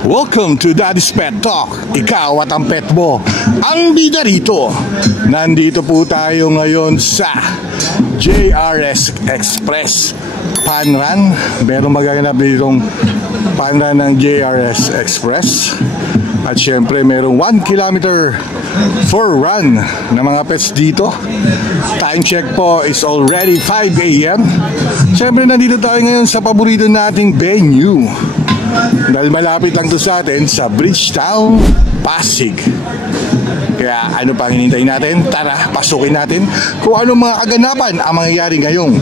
Welcome to Daddy's Pet Talk. Ikaw at ang pet mo, ang bida rito. Nandito po tayo ngayon sa JRS Express Fun Run. Merong magaganap ditong fun run ng JRS Express. At syempre merong 1 kilometer for run ng mga pets dito. Time check po is already 5 AM. Syempre nandito tayo ngayon sa paborito nating venue. Dahil malapit lang to sa atin sa Bridgetown, Pasig. Kaya ano pang hinintay natin? Tara, pasukin natin kung ano mga kaganapan ang mangyayari ngayong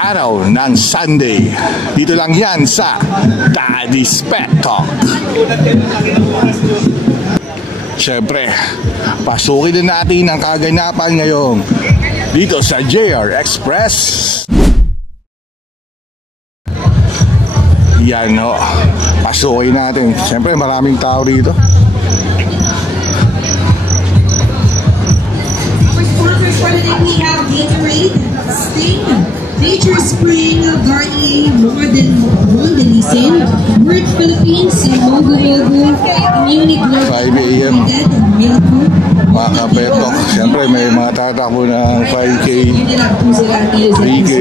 araw ng Sunday. Dito lang yan sa Daddy's Pet Talk. Siyempre, pasukin na natin ang kaganapan ngayong dito sa JR Express. Yan o, pasukin natin. Siyempre maraming tao dito. For today we have Gatorade, Sting, Nature Spring, Garnier, Mondelizin, Word Philippines, Mogo Mogo, Immunity Global, 5 AM. Milko. Mga kapetok, siyempre may mga tatakbo ng 5K, 3K.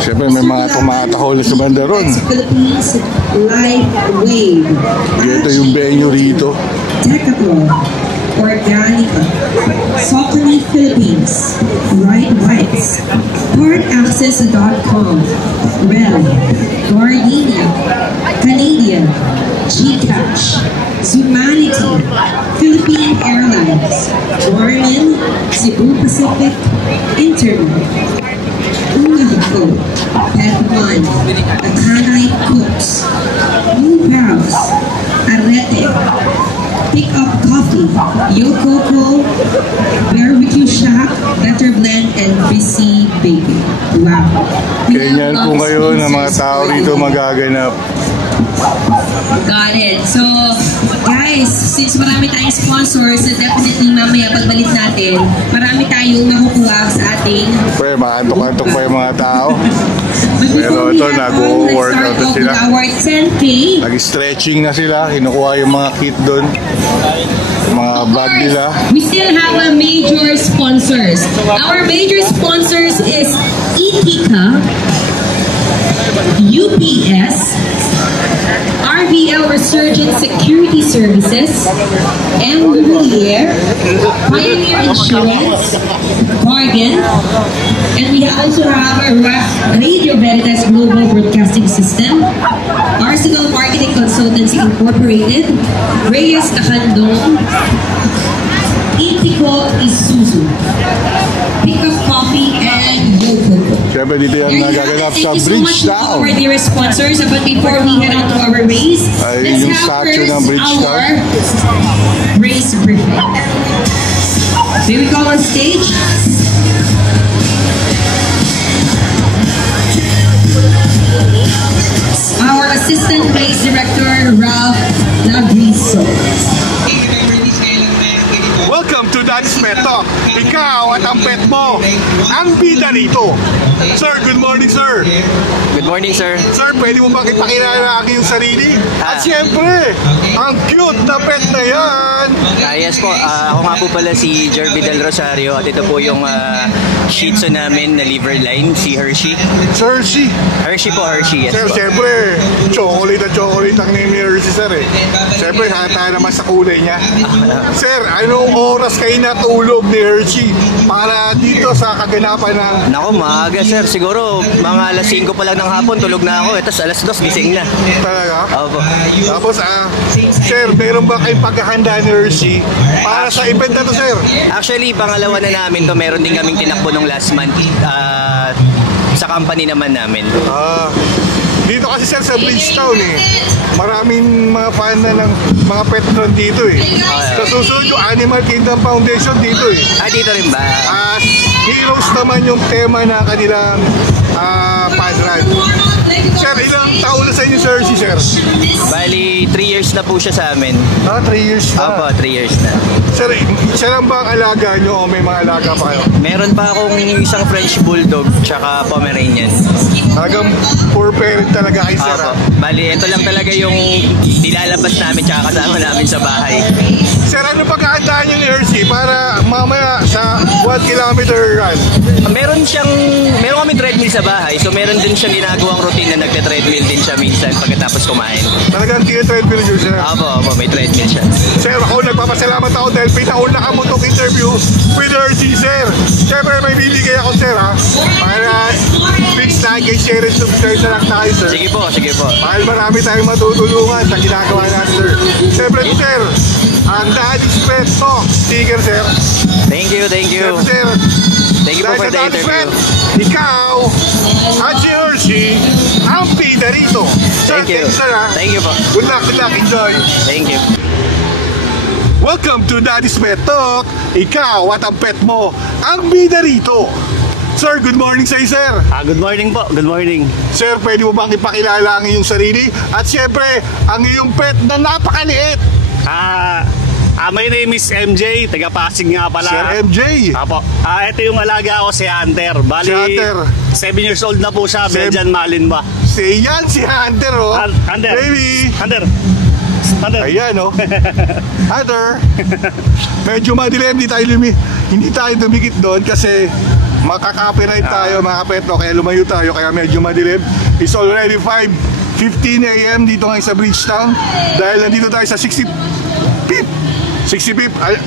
Siyempre may mga tumatakol sa banda ron. Philippines, Live Wave. Ito yung venue rito. Decathlon, Organica, Saucony Philippines, Right Rights, PartAccess.com, Rel, Gardenia, Canadian, Gcash, Zumanity, Philippine Airlines, Warren, Cebu Pacific, Internet, Unahiko, Pet One, Akanay Cooks, Blue House, Arete, Pick Up Coffee, Yokoko, Barbecue Shack, Better Blend, and BC Baby. Wow. Ganyan po ngayon ang mga tao rito magaganap. Got it. So, guys, since marami tayong sponsors, definitely mamaya pagbalik natin, marami tayong nakukuha sa ating... Pwede, makantok-kantok pa yung mga tao. Pero ito, nag-workout na sila. Nag-stretching na sila. Kinukuha yung mga kit doon. Mga bag nila. We still have a major sponsors. Our major sponsors is Etika, UPS, RVL Resurgent Security Services, M. Louvier, Pioneer Insurance, Bargain, and we also have our Radio Veritas Global Broadcasting System, Arsenal Marketing Consultancy Incorporated, Reyes Takandong, Itico Isuzu, Pick Up Coffee, and Yokoko. Siyempre dito yan nagaganap sa Bridgetown. Thank you so much to our dear sponsors. But before we head on to our race, let's have first our race briefing. Here we go on stage. Our Assistant Race Director, Ralph Labriso. Welcome to Daddy's Pet Talk. Ikaw at ang pet mo, ang bida rito. Sir, good morning, sir. Good morning, sir. Sir, pwede mo bang ipakilala aking yung sarili? At siyempre, ang cute na pet na yan. Yes po, ako nga po pala si Jerby Del Rosario at ito po yung Shih Tzu namin na liver line, si Hershey. Sir, Hershey? Hershey po, Hershey, yes sir, po. siyempre, chocolate ang name ni Hershey, sir eh. Siyempre, hata naman sa kulay niya. Sir, anong oras kayo natulog ni Hershey para dito sa kaganapan ng... Naku, maaga sir. Siguro mga alas 5 pa lang ng hapon, tulog na ako. Tapos alas 2, gising na. Talaga? Opo. Tapos, sir, meron ba kayong paghahanda ni Hershey para sa event na to, sir? Actually, pangalawa na namin to. Meron din kaming tinakbo nung last month. Sa company naman namin. Dito kasi sir sa Bridgetown eh. Maraming mga fan na ng mga pet run dito eh. Sa susunod yung Animal Kingdom Foundation dito eh. Dito rin ba? Heroes naman yung tema na kanilang fan run. Sir, ilang taon na sa inyo, sir, si sir? Bali, 3 years na po siya sa amin. 3 years na? Opo, 3 years na. Sir, siya lang ba ang alaga nyo o may mga alaga pa kayo? Meron pa akong isang French Bulldog tsaka Pomeranian. Talagang poor parent talaga kay sir. Opo. Bali, ito lang talaga yung nilalabas namin tsaka kasama namin sa bahay. Sir, ano pagkahandaan nyo ni Hershey para mamaya sa 1 kilometer run? Meron kami treadmill sa bahay, so meron din siyang ginagawang routine na nagte-treadmill din siya minsan pagkatapos kumain. Talagang treadmill nyo siya? Opo, may treadmill siya. Sir, ako nagpapasalamat ako dahil pinauna ka mo itong interview with Hershey, sir. Siyempre, may bibigay ako, sir, ha? Para fix na kay share and subscribe na lang tayo, sir. Sige po, sige po. Dahil marami tayong matutulungan sa ginagawa natin, sir. Siyempre, sir, ang Daddy's Pet Talk sticker, sir. Thank you, thank you. Siyempre, sir, Thank you po for the interview. Ikaw at si Hershey ang pida rito. Thank you. Sir, ha? Thank you po. Good luck, enjoy. Thank you. Welcome to Daddy's Pet Talk. Ikaw at ang pet mo ang bida rito. Sir, good morning sa iyo, sir. Good morning po, good morning. Sir, pwede mo bang ipakilala ang iyong sarili? At syempre, ang iyong pet na napakaliit. My name is MJ, taga Pasig nga pala. Sir MJ. Apo. Ito yung alaga ko, si Hunter. Bali, Si Hunter. 7 years old na po siya, Belgian Malinois. Si Hunter, oh. Hunter. Baby. Hunter. Ayan, oh. Hunter. Medyo madilim, hindi tayo dumikit doon kasi makaka-copyright tayo, mga pet, no? Kaya lumayo tayo, kaya medyo madilim. It's already 5:15 AM dito ngayon sa Bridgetown dahil nandito tayo sa 65th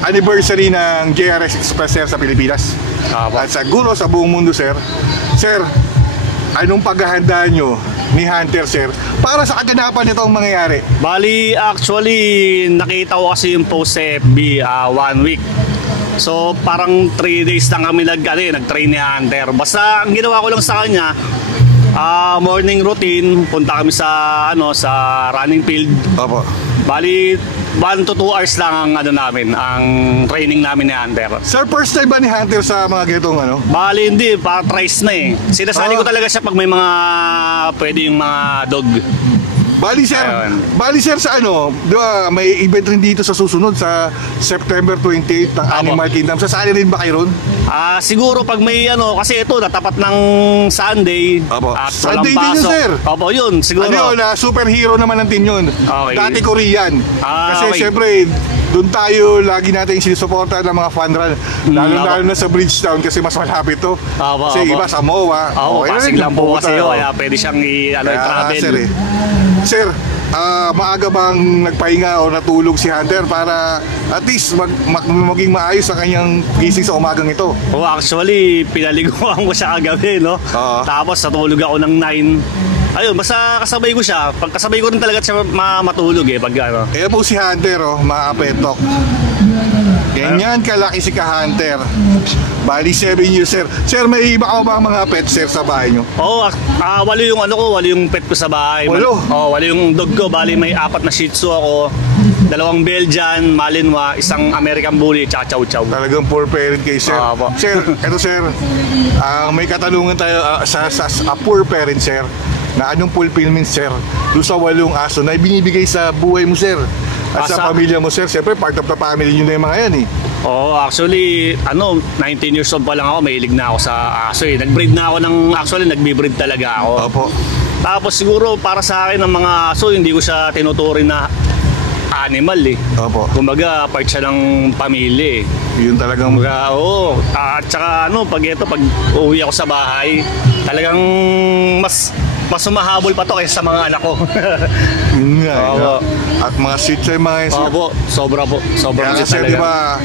anniversary ng JRS Express, sir, sa Pilipinas. At siguro sa buong mundo, sir. Sir, anong paghahanda nyo ni Hunter, sir, para sa kaganapan nitong mangyayari? Bali, actually, nakita ko kasi yung post sa FB 1 week. So, parang 3 days lang kami nag-train ni Hunter. Basta, ang ginawa ko lang sa kanya, morning routine, punta kami sa running field. Opo. Bali, 1 to 2 hours lang ang ang training namin ni Hunter. Sir, first time ba ni Hunter sa mga ganitong Bali, hindi, tries na eh. Sinasali ko talaga siya pag may mga pwede yung mga dog. Bali sir sa di ba, may event rin dito sa susunod sa September 28 ng Animal Kingdom. Sasali rin ba kayo ron? Siguro pag may kasi ito natapat ng Sunday. At Sunday din yun, pasok. sir. Opo, yun siguro. Superhero naman ang team yun. Okay. Dati Korean. Kasi okay. syempre doon tayo lagi natin sinusuporta ng mga fan run. Lalo na sa Bridgetown kasi mas malapit to. Kasi iba sa MOA. Pasig lang po kasi yun, kaya pwede siyang i-travel. Sir, maaga bang nagpahinga o natulog si Hunter para at least maging maayos ang kanyang gising sa umagang ito? Actually, pinaliguan ko siya kagabi, no? Tapos natulog ako ng 9. Ayun, basta kasabay ko siya. Pagkasabay ko rin talaga siya matulog pag Kaya po si Hunter, mga petok. Ganyan kalaki si Hunter. Bali 7 years, sir. Sir, may iba ka ba mga pet, sir, sa bahay nyo? Walo yung walo yung pet ko sa bahay. Walo? Walo yung dog ko. Bali may 4 na Shih Tzu ako. 2 Belgian, Malinois, 1 American Bully, tsaka Chow Chow. Talagang poor parent kayo, sir. Sir, eto sir, may katanungan tayo sa poor parent, sir, na anong fulfillment, sir, doon sa 8 aso na binibigay sa buhay mo, sir, at sa pamilya mo, sir. Siyempre, part of the family nyo na yung mga yan, Actually, 19 years old pa lang ako, mahilig na ako sa aso Nag-breed na ako nagbi-breed talaga ako. Opo. Tapos siguro para sa akin ng mga aso, hindi ko siya tinuturing na animal Opo. Kumbaga, part siya ng pamilya Yun talagang At saka pag uuwi ako sa bahay, talagang mas sumahabol pa to kaysa sa mga anak ko. Yun nga. At mga sweet sa mga yan. Sobra po. Sobra kasi talaga. Di ba,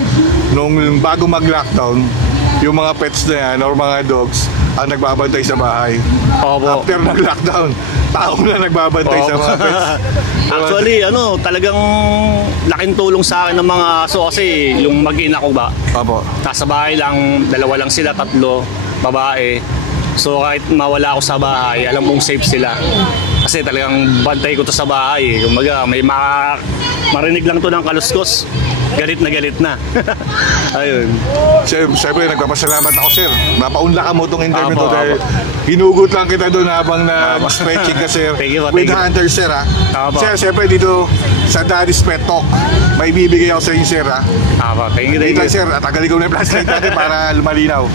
nung bago mag-lockdown, yung mga pets na yan or mga dogs ang nagbabantay sa bahay. After nag-lockdown, tao na nagbabantay sa mga pets. Actually, talagang laking tulong sa akin ng mga aso kasi yung mag-ina ko nasa bahay lang, 2 lang sila, 3 babae. So kahit mawala ako sa bahay, alam mong safe sila. Kasi talagang bantay ko to sa bahay. Kumbaga, may marinig lang to ng kaluskos. galit na. Ayun. Siyempre, nagpapasalamat ako, sir. Napaunlakan mo itong interview to dahil hinugot lang kita doon habang nag-stretching ka, sir. With Hunter, sir, ha. Sir, siyempre dito sa Daddy's Pet Talk, may bibigay ako sa inyo, sir, ha. Thank you. Dito, sir, at tagalin ko na yung flashlight natin para lumalinaw.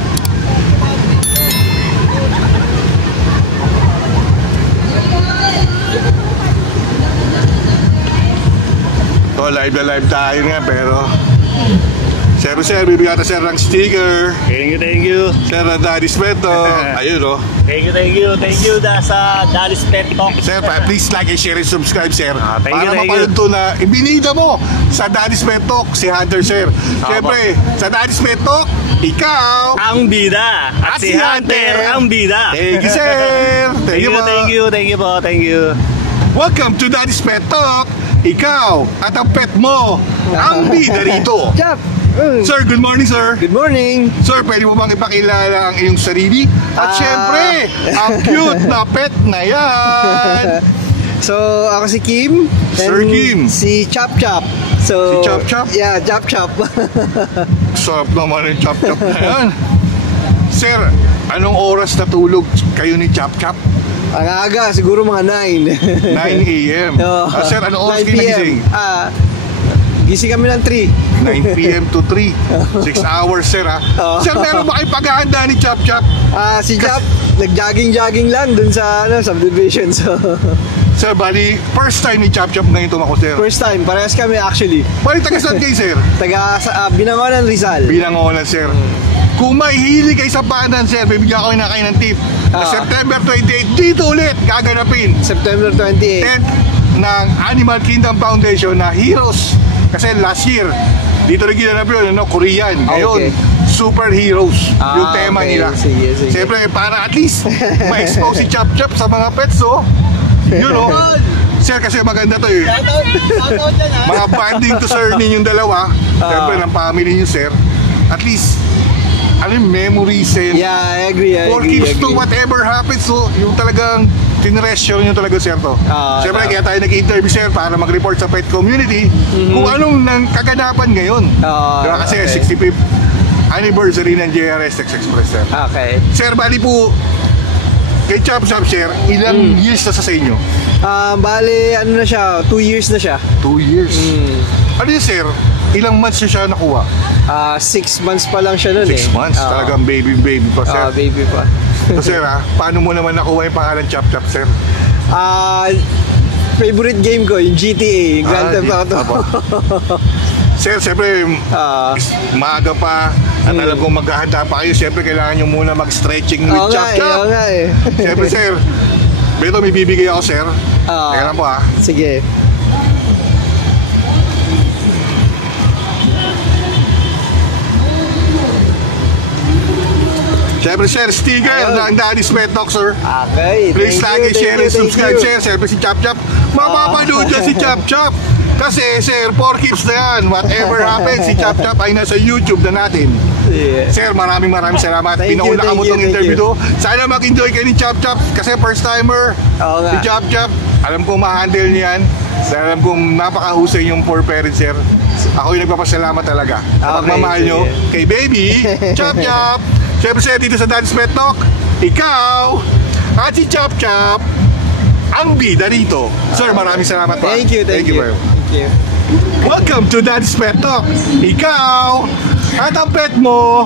Live na live tayo nga, pero sir, bibigyan natin sir ng sticker. Thank you. Sir, na Daddy's Pet Talk. Ayun, oh. Thank you sa Daddy's Pet Talk. Sir, please like and share and subscribe, sir. Thank para mapanood to na ibinida mo sa Daddy's Pet Talk, si Hunter, sir. Siyempre, sa Daddy's Pet Talk, ikaw ang bida at si Hunter ang bida. Thank you, sir. Thank you. Welcome to Daddy's Pet Talk. Ikaw at ang pet mo ang bida rito. Sir, good morning, sir. Good morning. Sir, pwede mo bang ipakilala ang iyong sarili? At syempre, ang cute na pet na yan. So, ako si Kim. Sir Kim. Si Chop Chop. Si So, Chop Chop? Yeah, Chop Chop. Sarap naman yung Chop Chop na yan. Sir, anong oras natulog kayo ni Chop Chop? Ang aga, siguro mga 9. 9 a.m. Sir, anong oras kayo nagising? Gising kami ng 3. 9 p.m. to 3. 6 hours, sir, ha? Sir, meron ba kayo paghahanda ni Chop Chop? Si Chop, nag-jogging lang dun sa subdivision. So. Sir, bali, first time ni Chop Chop ngayon tumako, sir? First time, parehas kami actually. Bali, taga-saan kayo, sir? Binangonan, Rizal. Binangonan, sir. Kung may hili kayo sa Banan, sir, bibigyan ko na kayo ng tip. September 28, dito ulit gaganapin. September 28. 10th ng Animal Kingdom Foundation na Heroes. Kasi last year, dito rin ginanap yun, Korean. Ngayon, superheroes yung tema nila. Sige. Siyempre, para at least ma-expose si Chop Chop sa mga pets, oh. You know. Sir, kasi maganda to, eh. Mga bonding to, sir, ninyong dalawa. Siyempre, ng family niyo, sir. At least, memories and I agree. For keeps to whatever happens, so yung talagang tinresure nyo talaga, sir, to. Siyempre, kaya tayo nag-interview, sir, para mag-report sa pet community kung anong kaganapan ngayon. Diba? Kasi 65th anniversary ng JRS Express, sir. Okay. Sir, bali po, kay Chop Chop, sir, ilang years na sa inyo? Bali, ano na siya, 2 years na siya. 2 years? Ano yun, sir? Ilang months na siya nakuha? 6 months pa lang siya nun. 6 months? Talagang baby pa, sir. Baby pa. So, sir, paano mo naman nakuha yung pangalan Chop Chop, sir? Favorite game ko, yung GTA, yung Grand Theft Auto. Sir, siyempre, maaga pa at alam kong maghahanda pa kayo. Siyempre, kailangan nyo muna mag-stretching with Chop Chop. Siyempre, sir, beto may bibigay ako, sir. Teka lang po, ha. Sige. Siyempre, sir, sticker ng Daddy's Pet Talk, sir. Okay, please like and share and subscribe, sir. Siyempre, si Chop Chop, mapapanood dyan si Chop Chop. Kasi, sir, 4 keeps na yan. Whatever happens, si Chop Chop ay nasa YouTube na natin. Sir, maraming salamat. Pinauna ka mo itong interview to. Sana mag-enjoy kayo ni Chop Chop. Kasi first timer, si Chop Chop, alam kong ma-handle niyan. Alam kong napakahusay yung poor parents, sir. Ako yung nagpapasalamat talaga. Sa pagmamahal nyo kay baby, Chop Chop. Siyempre, sir, dito sa Daddy's Pet Talk, ikaw at si Chop Chop ang bida rito. Sir, maraming salamat pa. Thank you. Welcome to Daddy's Pet Talk. Ikaw at ang pet mo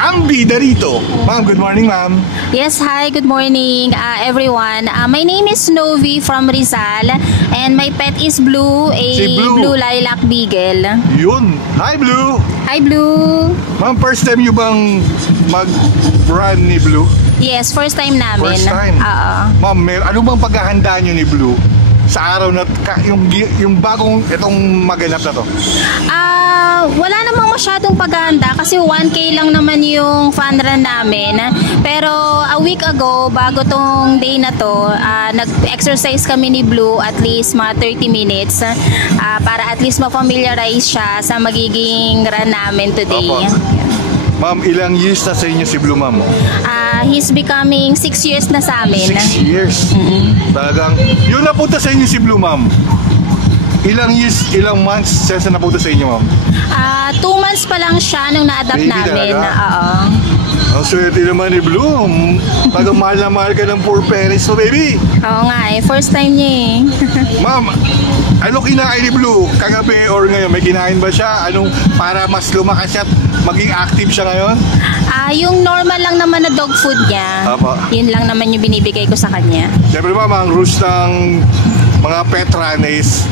ang bida rito. Ma'am, good morning, ma'am. Yes, hi, good morning, everyone. My name is Novi from Rizal, and my pet is Blue, Blue Lilac Beagle. Yun. Hi, Blue. Hi, Blue. Ma'am, first time nyo bang mag-run ni Blue? Yes, first time namin. First time? Ma'am, ano bang paghahanda nyo ni Blue sa araw na yung bagong itong maganap na to? Wala namang masyadong paghahanda kasi 1K lang naman yung fun run namin. Pero a week ago, bago tong day na to, nag-exercise kami ni Blue at least mga 30 minutes para at least ma-familiarize siya sa magiging run namin today. Ma'am, ilang years na sa inyo si Blue, ma'am? He's becoming 6 years na sa amin. 6 years? Talagang, yun napunta sa inyo si Blue, ma'am. Ilang years, ilang months since na napunta sa inyo, ma'am? 2 months pa lang siya nung na-adapt Baby namin. talaga? Oo. Ang swerte naman ni Blue. Tagang mahal na mahal ka ng poor parents mo, baby. Oo nga eh. First time niya eh. Ma'am, ano kinain ni Blue? Kagabi or ngayon? May kinain ba siya? Anong para mas lumakas siya at maging active siya ngayon? Yung normal lang naman na dog food niya. Apo. Yun lang naman yung binibigay ko sa kanya. Siyempre, ma'am, ang rules ng mga pet run is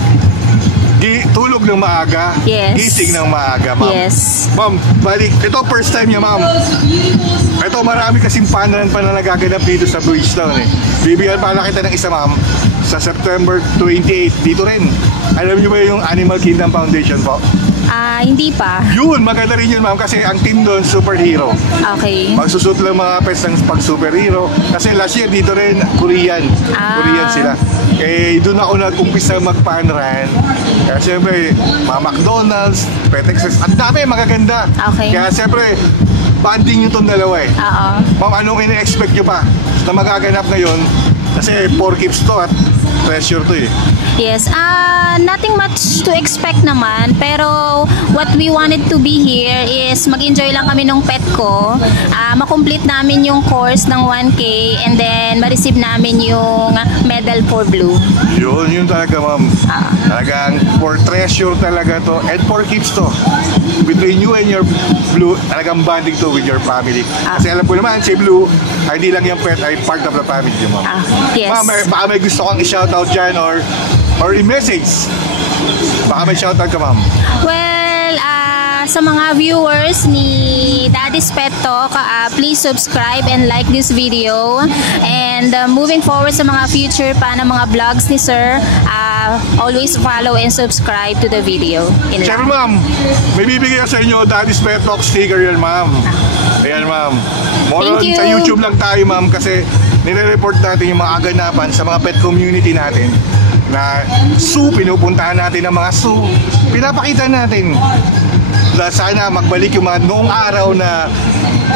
tulog ng maaga, Yes. gising ng maaga, ma'am. Yes. Ma'am, balik. Ito first time niya, ma'am. Ito marami kasing panran pa na nagaganap dito sa Bridgetown eh. Bibigyan pala kita ng isa, ma'am. Sa September 28, dito rin. Alam niyo ba yung Animal Kingdom Foundation po? Hindi pa. Yun, maganda rin yun, ma'am, kasi ang team doon, superhero. Okay. Magsusut lang mga pets ng pag-superhero. Kasi last year dito rin, Korean. Korean sila. Eh, doon ako nag-umpisa mag-panran. Kaya siyempre, mga McDonald's, Pet Express, ang dami, magaganda. Okay. Kaya siyempre, banding nyo itong dalawa eh. Oo. Ma'am, anong ina-expect nyo pa na magaganap ngayon? Kasi 4 keeps to at treasure to eh. Yes, nothing much to expect naman, pero what we wanted to be here is mag-enjoy lang kami ng pet ko, makomplete namin yung course ng 1K, and then ma-receive namin yung medal for Blue. Yun talaga, ma'am. Talagang for treasure talaga to, and for keeps to. Between you and your Blue, talagang bonding to with your family. Kasi alam ko naman, si Blue, hindi lang yung pet, ay part of the family, ma'am. Yes. Ma'am, baka may gusto kang i-shoutout dyan or i-message. Baka may shoutout ka, ma'am. Well, sa mga viewers ni Daddy's Pet Talk, please subscribe and like this video. And moving forward sa mga future pa na mga vlogs ni Sir, always follow and subscribe to the video. Siyempre, ma'am, may bibigyan sa inyo Daddy's Pet Talk sticker yan, ma'am. Ayan, ma'am. More Thank you. Sa YouTube lang tayo, ma'am, kasi nire-report natin yung mga aganapan sa mga pet community natin na zoo, pinupuntahan natin ng mga zoo, pinapakita natin na sana magbalik yung mga noong araw na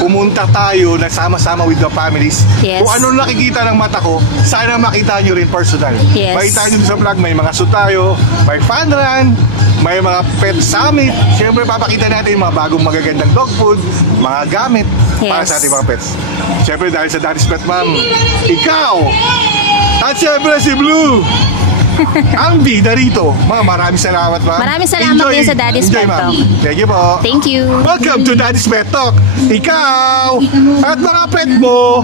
pumunta tayo na sama-sama with the families. Yes. Kung ano nakikita ng mata ko, sana makita nyo rin personal. Yes. Makita nyo sa vlog, may mga zoo tayo, may fun run, may mga pet summit. Siyempre papakita natin mga bagong magagandang dog food, mga gamit para sa ating mga pets. Siyempre dahil sa Daddy's Pet, ma'am, ikaw at siyempre si Blue ang bida rito. Mga maraming salamat, ma'am. Maraming salamat din sa Daddy's Pet Talk. Thank you po. Thank you. Welcome to Daddy's Pet Talk. Ikaw at mga pet mo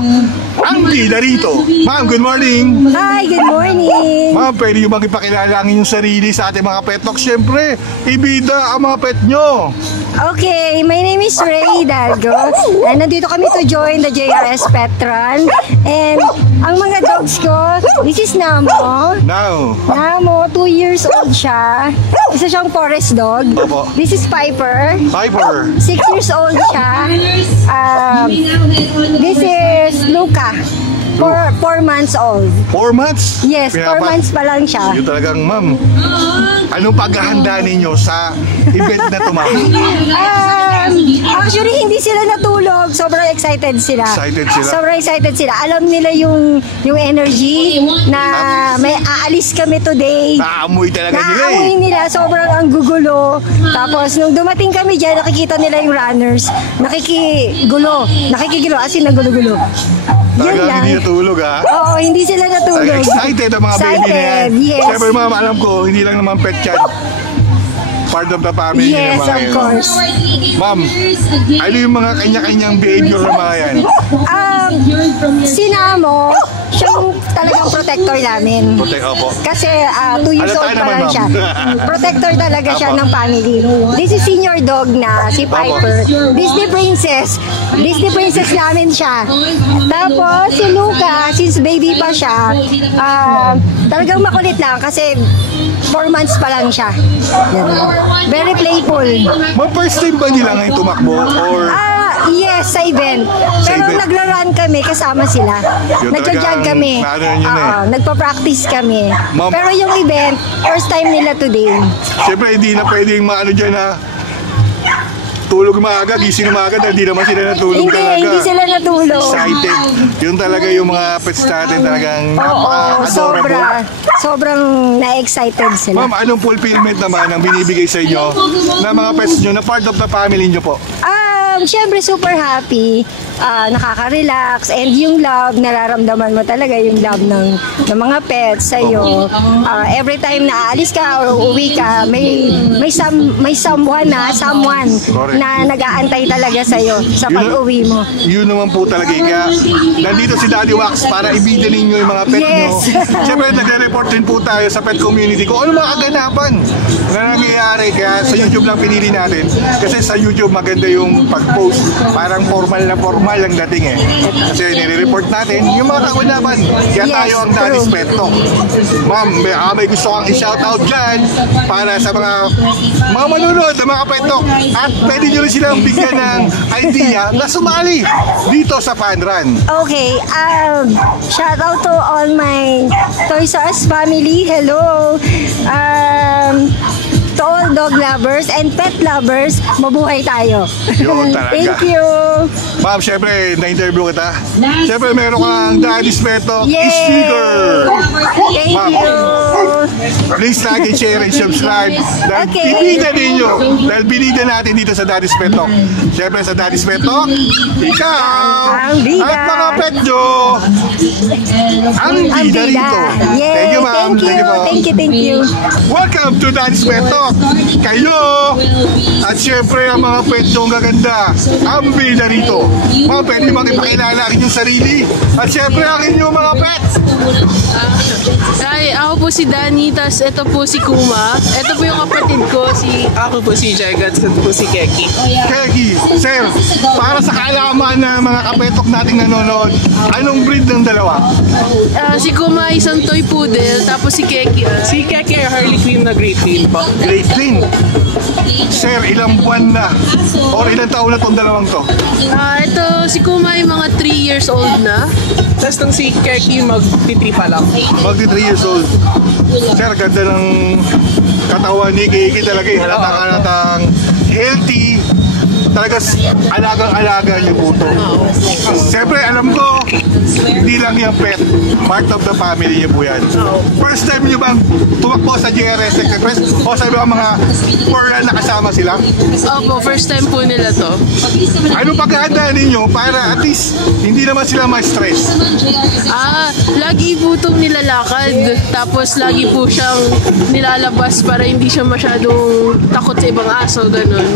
ang bida rito. Ma'am, good morning. Hi, good morning. Ma'am, pwede yung bang ipakilala ang inyong sarili sa ating mga pet talk? Siyempre, ibida ang mga pet nyo. Okay, my name is Ray Hidalgo. And nandito kami to join the JRS Pet Run. And ang mga dogs ko, this is Namo. Now, Namo, 2 years old siya. Isa siyang forest dog. Opo. This is Piper. Piper. 6 years old siya. This is Luca. 4 months old. 4 months? Yes, 4 months pa lang siya. Yung talagang, ma'am, anong paghahanda ninyo sa event na to, ma'am? Actually, hindi sila natulog. Sobrang excited sila. Excited sila? Sobrang excited sila. Alam nila yung energy na may aalis kami today. Naamoy talaga nila eh. Naamoy nila. Sobrang ang gugulo. Tapos, nung dumating kami dyan, nakikita nila yung runners. Nakikigulo. As in, nagulo-gulo. Yun Talagang lang. hindi natulog, ha? Oo, hindi sila natulog. Excited ang mga baby na yan. Yes. Siyempre, ma'am, alam ko, hindi lang naman pet yan. Part of the family Yes, ng mga of yan. course. Ma'am, ano yung mga kanya-kanyang behavior ng mga yan? Si Namo, siya yung talagang protector namin. Opo. Kasi 2 years Halata old pa naman, lang ma'am. siya. Protector talaga siya Apo. ng family. This is senior dog na, si Piper. Disney princess. Disney princess namin siya. Tapos si Luca, since baby pa siya, talagang makulit lang kasi 4 months pa lang siya. Very playful. Ma'am, first time ba nila ngayon tumakbo? Or Yes, sa event. Pero event. nagra-run kami kasama sila. Yung Nagja-jog talagang kami. naano yun eh. Nagpa-practice kami. Ma'am. Pero yung event, first time nila today. siyempre hindi na pwedeng maano dyan, ha? tulog maaga, gising maaga, hindi naman sila natulog talaga. Hindi sila natulog. Excited. Yun talaga yung mga pets natin talagang napaka-adorable. Sobrang na-excited sila. Ma'am, anong fulfillment naman ang binibigay sa inyo na mga pets nyo na part of the family nyo po? Siyempre super happy, nakaka-relax, and yung love, nararamdaman mo talaga yung love ng mga pets sa'yo. Every time na aalis ka or uuwi ka, may someone na nag-aantay talaga sa'yo sa pag-uwi mo. Yun naman po talaga. Kaya nandito si Daddy Wax para ibigyan ninyo yung mga pet nyo. Siyempre, nagre-report din po tayo sa pet community kung ano mga kaganapan na nangyayari. Kaya sa YouTube lang pinili natin. Kasi sa YouTube maganda yung pag-post. Parang formal ang dating eh. Kasi nire-report natin yung mga kaganapan. Kaya tayo ang Daddy's Pet Talk. Ma'am, may gusto kang i-shoutout dyan para sa mga manunod na mga pet talk. At pwede nyo rin silang bigyan ng idea na sumali dito sa Fun Run. Okay, shout out to all my Toys R Us family. Hello. To all dog lovers and pet lovers, mabuhay tayo. Yun talaga. Thank you. Ma'am, syempre, na-interview kita. Syempre, meron kang Daddy's Pet Talk sticker. Thank you. Please like, share, and subscribe. Dahil ibigyan ninyo. Dahil binigyan natin dito sa Daddy's Pet Talk. Syempre, sa Daddy's Pet Talk, ikaw at mga pet nyo ang bida rito. Thank you, ma'am. Thank you. Welcome to Daddy's Pet Talk. Kayo at syempre ang mga pet nyo gaganda ang bida rito. Mga pwede makipakilala ang inyong sarili at syempre ang inyong mga pet. Ay, ako po si Danny, tas ito po si Kuma. Ito po yung kapatid ko, ako po si Jagat, ito po si Keki. Keki, sir, para sa kaalaman ng mga kapetok nating nanonood, anong breed ng dalawa? Si Kuma isang toy poodle, tapos si Keki. Si Keki ay Harley Quinn na Great Dane po. Great Dane. Sir, ilang buwan na o ilang taon na tong dalawang to? Ito, si Kuma ay mga 3 years old na. Tapos nung si Keki magti-3 pa lang. Magti-3 years old. Sir, ganda ng katawan ni Keki talaga. Halatang healthy. Talaga alagang-alaga niyo po ito. Siyempre, alam ko, hindi lang yung pet. Part of the family niyo po yan. First time niyo bang tumakbo sa JRS Express? O sa mga foreign na kasama sila? Opo, first time po nila to. Ano pagkakandaan ninyo para at least hindi naman sila ma-stress? Lagi po itong nilalakad. Tapos lagi po siyang nilalabas para hindi siya masyadong takot sa ibang aso, ganun.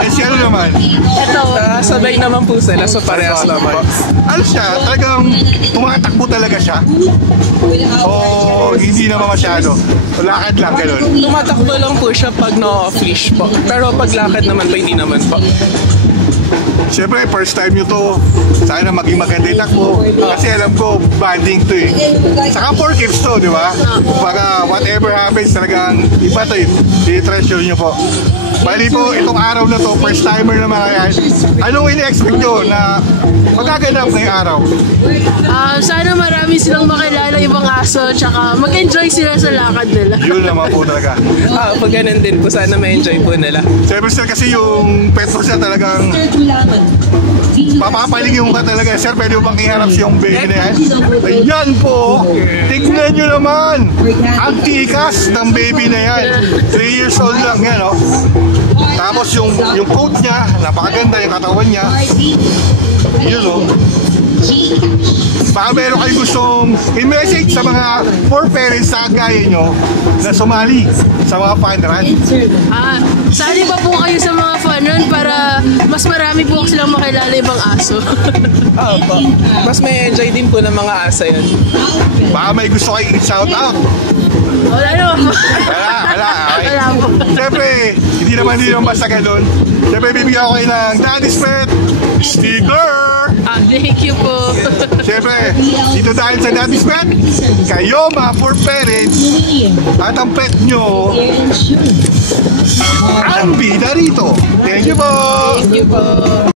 Eh, siya naman? Ito. Sabay naman po sila, so parehas naman. Ano siya? Talagang tumatakbo talaga siya? O hindi naman masyado? Lakad lang, gano'n? Tumatakbo lang po siya pag no-off-leash po. Pero pag lakad naman po, hindi naman po. Siyempre, first time nyo to, sana maging maganda yung takbo. Kasi alam ko, banding to eh. Saka 4 kids to, di ba? Baga, whatever happens, talagang iba to eh. I-treasure nyo po. Bali po, itong araw na to, first timer na mga yan. Anong ini-expect nyo na magaganap ngayong araw? Sana marami silang makilala ibang aso, tsaka mag-enjoy sila sa lakad nila. Yun naman po talaga. Pag ganun din po, sana ma-enjoy po nila. Siyempre sir, kasi yung pet mo siya talagang papapaligin ka talaga. Sir, pwede mo bang iharap siyang baby na yan? Ayan po! Tignan nyo naman! Ang tikas ng baby na yan. 3 years old lang yan, oh. Tapos yung coat niya, napakaganda yung katawan niya. Yun, oh. Baka meron kayo gustong i-message sa mga poor parents sa gaya nyo na sumali sa mga fun run? Sali pa po kayo sa mga fun run para mas marami po silang makilala ibang aso. Po. Mas may enjoy din po ng mga aso yan. Baka may gusto kayo i-shout out? Wala naman po. Wala. Wala po. Siyempre, hindi naman basta ganun. Siyempre, bibigyan ko kayo ng Daddy's Pet sticker! Thank you po. Siyempre, dito dahil sa Daddy's Pet, kayo mga poor parents at ang pet nyo ang bida rito. Thank you po! Thank you po.